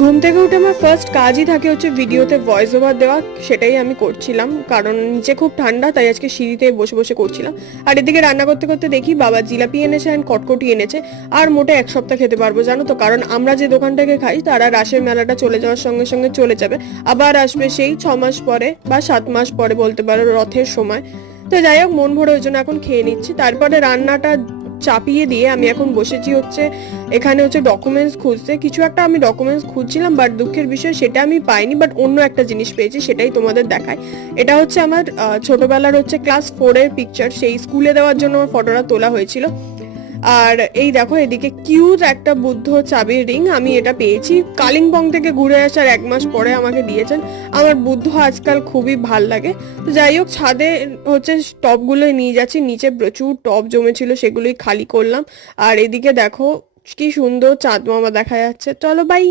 ঘুম থেকে উঠে আমার ফার্স্ট কাজই থাকে হচ্ছে ভিডিওতে ভয়েস ওভার দেওয়া, সেটাই আমি করছিলাম কারণ নিচে খুব ঠান্ডা, তাই আজকে সিঁড়িতে বসে বসে করছিলাম। আর এদিকে রান্না করতে করতে দেখি বাবা জিলাপি এনেছে অ্যান্ড কটকটি এনেছে। আর মোটে এক সপ্তাহ খেতে পারবো জানো তো, কারণ আমরা যে দোকান থেকে খাই তারা রাসের মেলাটা চলে যাওয়ার সঙ্গে সঙ্গে চলে যাবে, আবার আসবে সেই 6 মাস পরে বা 7 মাস পরে বলতে পারো, রথের সময়। তো যাই হোক, মন ভরে ওই জন্য এখন খেয়ে নিচ্ছি। তারপরে রান্নাটা চাপিয়ে দিয়ে আমি এখন বসেছি হচ্ছে এখানে হচ্ছে ডকুমেন্টস খুঁজতে। কিছু একটা আমি ডকুমেন্টস খুঁজছিলাম, বাট দুঃখের বিষয় সেটা আমি পাইনি, বাট অন্য একটা জিনিস পেয়েছি, সেটাই তোমাদের দেখায়। এটা হচ্ছে আমার ছোটবেলার হচ্ছে ক্লাস 4-এর পিকচার, সেই স্কুলে দেওয়ার জন্য আমার ফটোটা তোলা হয়েছিল। আর এই দেখো এদিকে কিউট একটা বুদ্ধ চাবির রিং আমি এটা পেয়েছি, কালিম্পং থেকে ঘুরে আসার 1 মাস পরে আমাকে দিয়েছেন। আমার বুদ্ধ আজকাল খুবই ভাল লাগে। তো যাই হোক, ছাদে হচ্ছে টবগুলো নিয়ে যাচ্ছি, নিচে প্রচুর টব জমেছিল, সেগুলোই খালি করলাম। আর এদিকে দেখো কি সুন্দর চাঁদ মামা দেখা যাচ্ছে। চলো বাই।